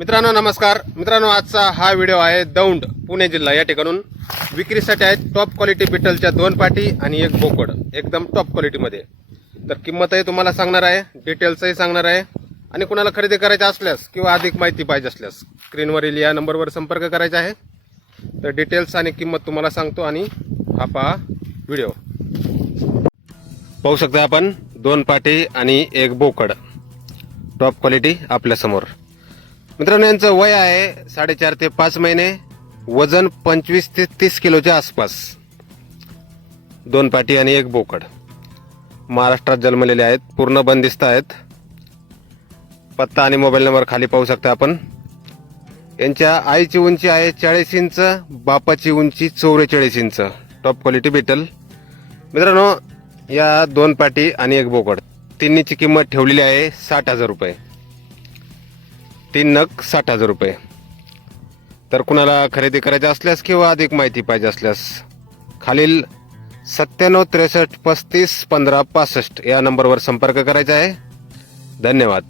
मित्रांनो नमस्कार. मित्रांनो आजचा हा व्हिडिओ आहे दौंड पुणे जिल्हा या ठिकाणून. विक्रीसाठी आहेत टॉप क्वालिटी बिटलच्या दोन पाटी आणि एक बोकड एकदम टॉप क्वालिटीमध्ये तर किंमतही तुम्हाला सांगणार आहे डिटेल्सही सांगणार आहे. आणि कुणाला खरेदी करायची असल्यास किंवा अधिक माहिती पाहिजे असल्यास स्क्रीनवरील या नंबरवर संपर्क करायचा आहे. तर डिटेल्स आणि किंमत तुम्हाला सांगतो आणि हा पहा व्हिडिओ. पाहू शकता आपण दोन पाटी आणि एक बोकड. टॉप क्वालिटी आपल्यासमोर मित्रांनो यांचं वय आहे साडेचार ते पाच महिने. वजन पंचवीस ते तीस किलोच्या आसपास. दोन पाटी आणि एक बोकड. महाराष्ट्रात जन्मलेले आहेत पूर्ण बंदिस्त आहेत. पत्ता आणि मोबाईल नंबर खाली पाहू शकता आपण. यांच्या आईची उंची आहे चाळीस इंच बापाची उंची चौवेचाळीस इंच. टॉप क्वालिटी बिटल मित्रांनो या दोन पाटी आणि एक बोकड. तिन्हीची किंमत ठेवलेली आहे साठ हजार रुपये. तीन नग साठ हजार रुपये. तर कुणाला खरेदी करायची असल्यास किंवा अधिक माहिती पाहिजे असल्यास खालील सत्त्याण्णव त्रेसष्ट पस्तीस पंधरा पासष्ट या नंबरवर संपर्क करायचा आहे. धन्यवाद.